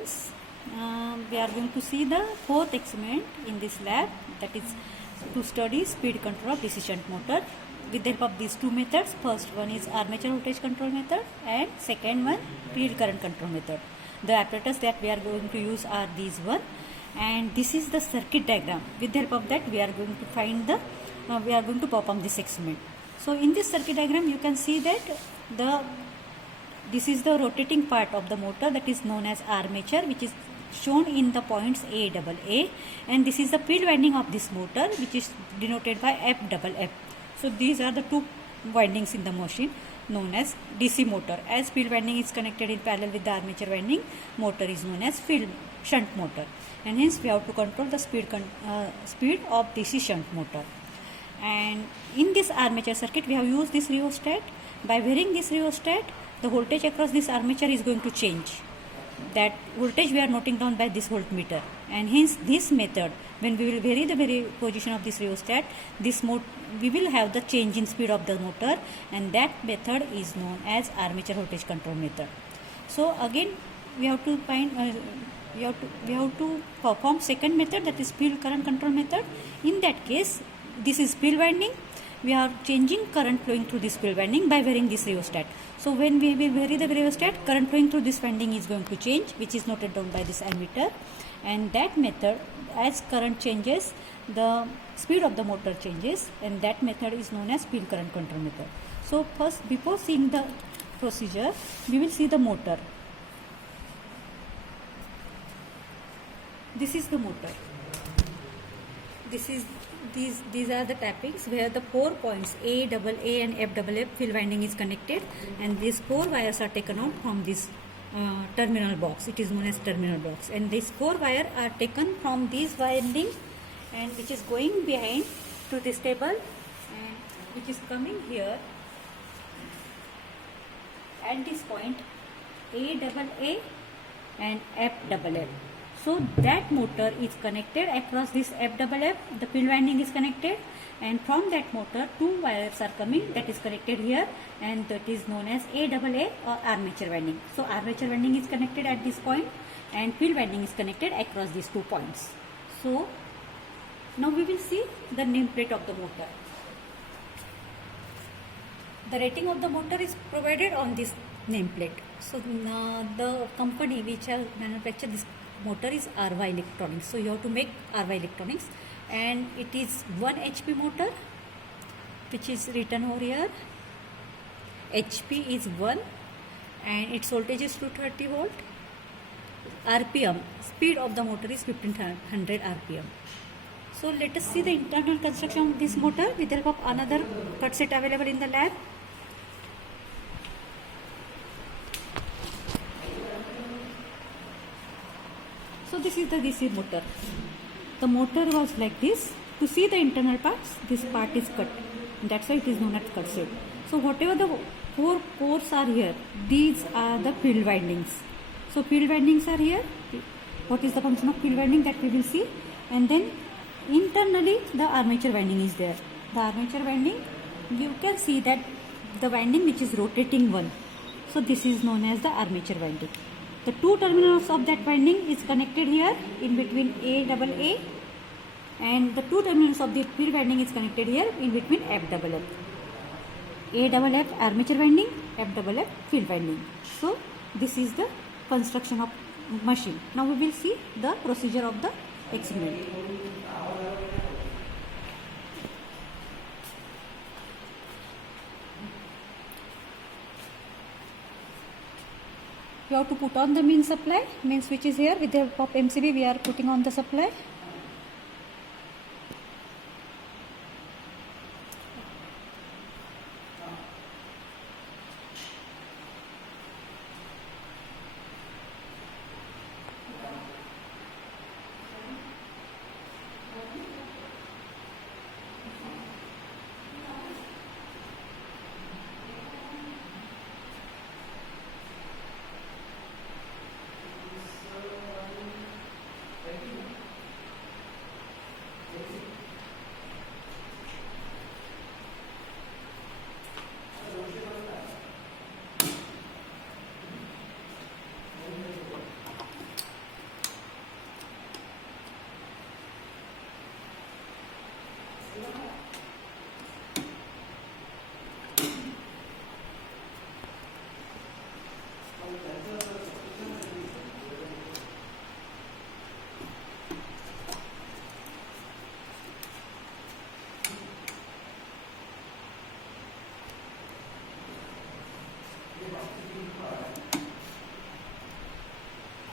students, we are going to see the fourth experiment in this lab, that is to study speed control of DC shunt motor with the help of these two methods. First one is armature voltage control method and second one field current control method. The apparatus that we are going to use are these one, and this is the circuit diagram. With the help of that we are going to find the we are going to perform this experiment. So in this circuit diagram you can see that this is the rotating part of the motor, that is known as armature, which is shown in the points A, and this is the field winding of this motor, which is denoted by F. So these are the two windings in the machine known as DC motor. As field winding is connected in parallel with the armature winding, motor is known as field shunt motor, and hence we have to control the speed of DC shunt motor. And in this armature circuit we have used this rheostat. By varying this rheostat, the voltage across this armature is going to change. That voltage we are noting down by this voltmeter, and hence this method, when we will vary the position of this rheostat, we will have the change in speed of the motor, and that method is known as armature voltage control method. So again we have to find we have to perform second method, that is field current control method. In that case, this is field winding. We are changing current flowing through this field winding by varying this rheostat. So when we will vary the rheostat, current flowing through this winding is going to change, which is noted down by this ammeter. And that method, as current changes, the speed of the motor changes, and that method is known as field current control method. So first, before seeing the procedure, we will see the motor. This is the motor. These are the tappings where the 4 points A, AA and F field winding is connected, and these 4 wires are taken out from this terminal box. It is known as terminal box, and these 4 wires are taken from this winding, and which is going behind to this table, and which is coming here at this point AA and F. So that motor is connected across this F, the field winding is connected, and from that motor 2 wires are coming, that is connected here, and that is known as AA or armature winding. So armature winding is connected at this point, and field winding is connected across these 2 points. So now we will see the nameplate of the motor. The rating of the motor is provided on this nameplate. So the company which has manufactured this motor is RY Electronics. So you have to make RY Electronics, and it is 1 HP motor, which is written over here. HP is 1, and its voltage is 230 volt. RPM, speed of the motor is 1500 RPM. So let us see the internal construction of this motor with the help of another cut set available in the lab. So this is the DC motor. The motor was like this. To see the internal parts, this part is cut. That's why it is known as cut set. So whatever the 4 pores are here, these are the field windings. So field windings are here. What is the function of field winding, that we will see. And then internally the armature winding is there. The armature winding, you can see that the winding which is rotating one. So this is known as the armature winding. The 2 terminals of that winding is connected here in between AA, and the 2 terminals of the field winding is connected here in between F. AFF armature winding, F field winding. So this is the construction of machine. Now we will see the procedure of the experiment. You have to put on the main supply, main switch is here. With the help of MCB we are putting on the supply.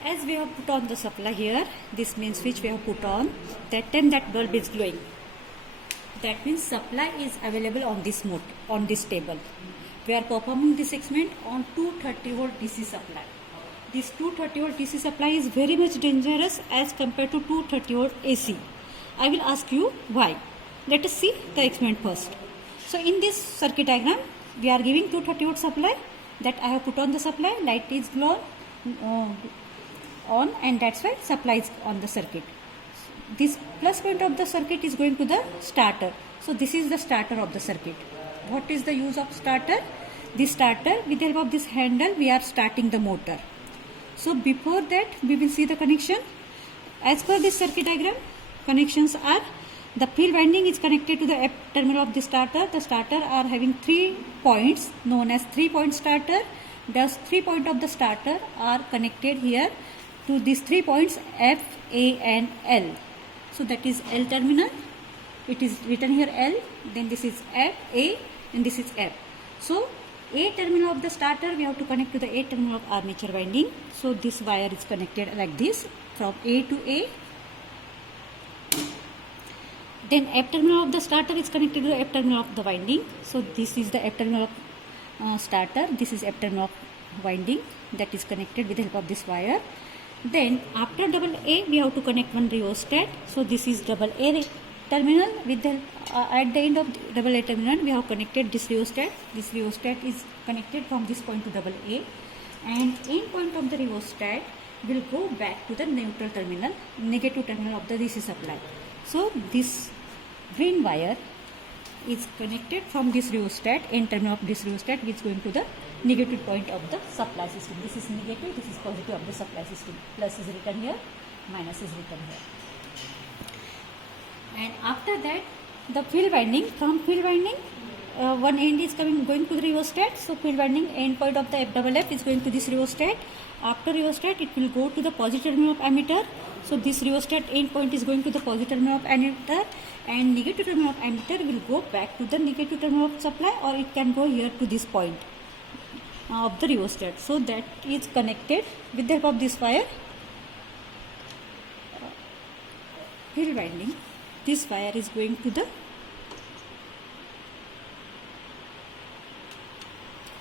as we have put on the supply here, this main switch we have put on, that time that bulb is glowing. That means supply is available on this mode, on this table. We are performing this experiment on 230 volt DC supply. This 230 volt DC supply is very much dangerous as compared to 230 volt AC. I will ask you why. Let us see the experiment first. So in this circuit diagram, we are giving 230 volt supply, that I have put on the supply, light is glow on, and that's why supply is on the circuit. This plus point of the circuit is going to the starter. So this is the starter of the circuit. What is the use of starter? This starter, with the help of this handle, we are starting the motor. So before that, we will see the connection. As per this circuit diagram, connections are: the field winding is connected to the F terminal of the starter. The starter are having 3 points known as 3-point starter. Thus 3 points of the starter are connected here to these 3 points F, A and L. So that is L terminal. It is written here L, then this is F, A and this is F. So A terminal of the starter we have to connect to the A terminal of armature winding. So this wire is connected like this from A to A. Then F terminal of the starter is connected to the F terminal of the winding. So this is the F terminal of starter. This is F terminal of winding that is connected with the help of this wire. Then after double A, we have to connect one rheostat. So this is double A terminal. With the at the end of double A terminal, we have connected this rheostat. This rheostat is connected from this point to double A, and end point of the rheostat will go back to the neutral terminal, negative terminal of the DC supply. So this green wire is connected from this rheostat, end terminal of this rheostat, which is going to the negative point of the supply system. This is negative, this is positive of the supply system. Plus is written here, minus is written here. And after that, the field winding, from field winding, one end is going to the rheostat. So field winding end point of the F is going to this rheostat. After rheostat, it will go to the positive terminal of ammeter. So this rheostat end point is going to the positive terminal of ammeter, and negative terminal of ammeter will go back to the negative terminal of supply, or it can go here to this point of the rheostat. So that is connected with the help of this wire, field winding. This wire is going to the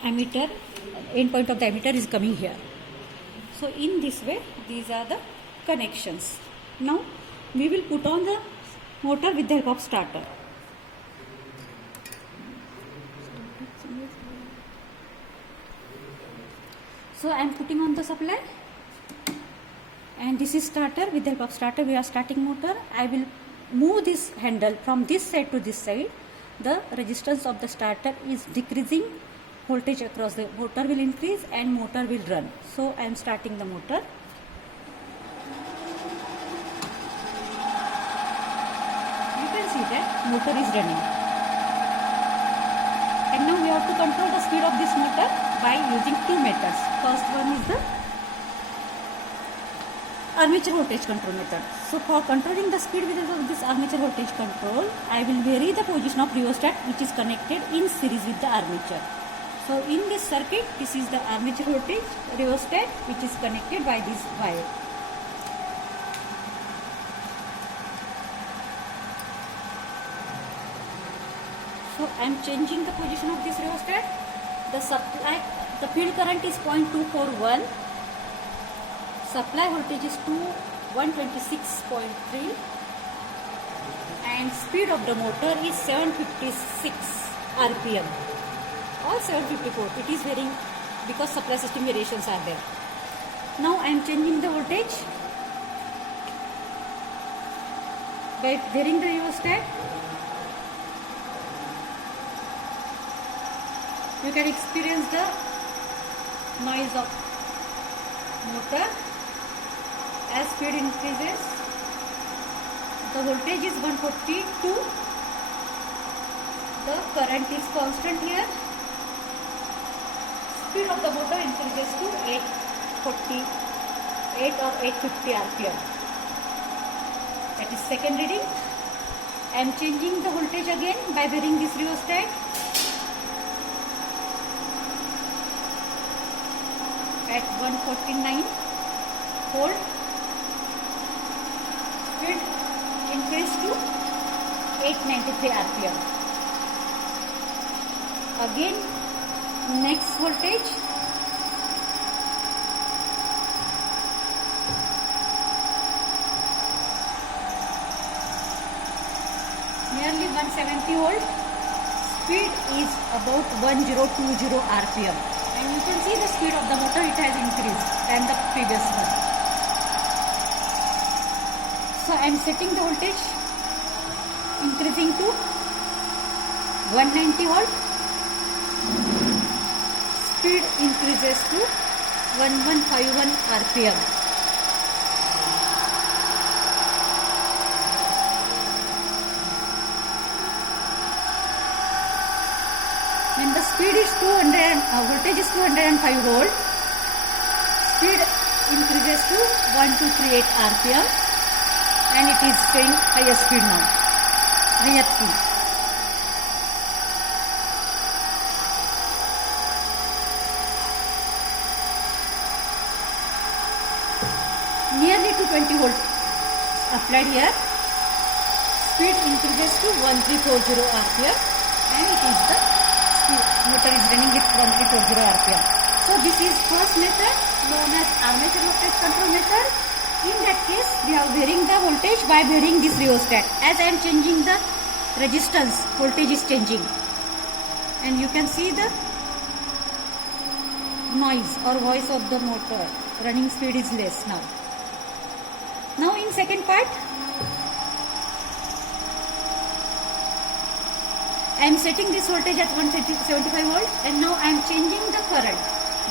ammeter, end point of the ammeter is coming here. So in this way, these are the connections. Now we will put on the motor with the help of starter. So I am putting on the supply, and this is starter. With the help of starter, we are starting motor. I will move this handle from this side to this side. The resistance of the starter is decreasing, voltage across the motor will increase and motor will run. So I am starting the motor. You can see that motor is running. And now we have to control the speed of this motor by using 2 methods. First one is the armature voltage control method. So for controlling the speed with this armature voltage control, I will vary the position of rheostat, which is connected in series with the armature. So in this circuit, this is the armature voltage rheostat, which is connected by this wire. So I am changing the position of this rheostat. The supply, the field current is 0.241. Supply voltage is 126.3, and speed of the motor is 756 RPM or 754. It is varying because supply system variations are there. Now I am changing the voltage by varying the rheostat. You can experience the noise of motor. As speed increases, the voltage is 142. The current is constant here. Speed of the motor increases to 848 or 850 RPM. That is second reading. I am changing the voltage again by varying this rheostat. At 149. hold, speed increase to 893 RPM. Again, next voltage, nearly 170 volt, speed is about 1020 RPM, and you can see the speed of the motor, it has increased than the previous one. So I am setting the voltage, increasing to 190 volt, speed increases to 1151 RPM. When the speed is 200, voltage is 205 volt, speed increases to 1238 RPM, and it is showing higher speed now, higher speed. Nearly 220 volt applied here, speed increases to 1340 RPM, and it is the motor is running with 1340 RPM. So this is first method known as armature voltage control method. In that case, we are varying the voltage by varying this rheostat. As I am changing the resistance, voltage is changing, and you can see the noise or voice of the motor. Running speed is less now. Now in second part, I am setting this voltage at 175 volt, and now I am changing the current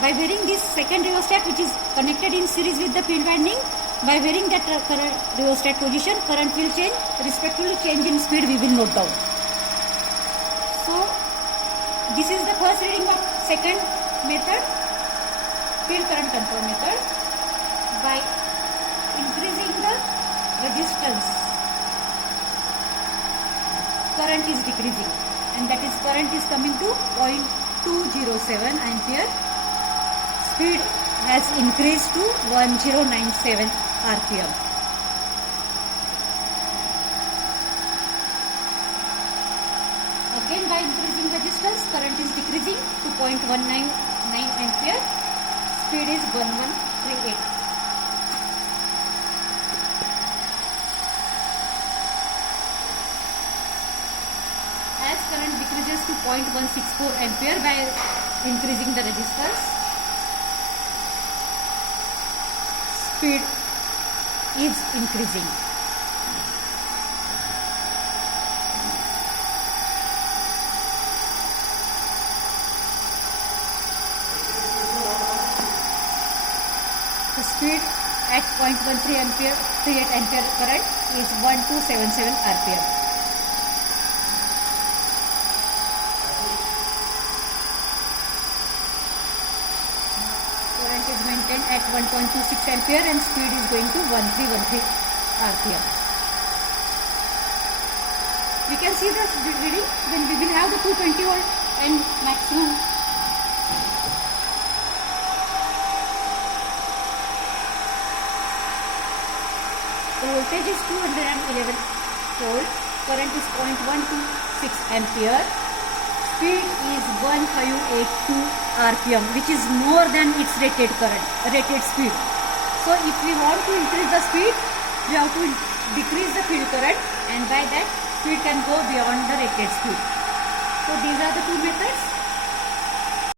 by varying this second rheostat, which is connected in series with the field winding. By varying that current rheostat position, current will change. Respectively, change in speed we will note down. So this is the first reading of second method, field current control method. By increasing the resistance, current is decreasing, and that is current is coming to 0.207 ampere. Speed has increased to 1097 RPM. Again, by increasing resistance, current is decreasing to 0.199 ampere. Speed is 1138. As current decreases to 0.164 ampere by increasing the resistance, speed is increasing. The speed at 0.13 ampere, 38 ampere current is 1277 RPM. Current is maintained at 1.26 ampere and speed is going to 1313 RPM. We can see the reading when we will have the 220 volt and maximum. The voltage is 211 volt, current is 0.126 ampere, speed is 1582 RPM, which is more than its rated speed. So if we want to increase the speed, we have to decrease the field current, and by that speed can go beyond the rated speed. So these are the two methods.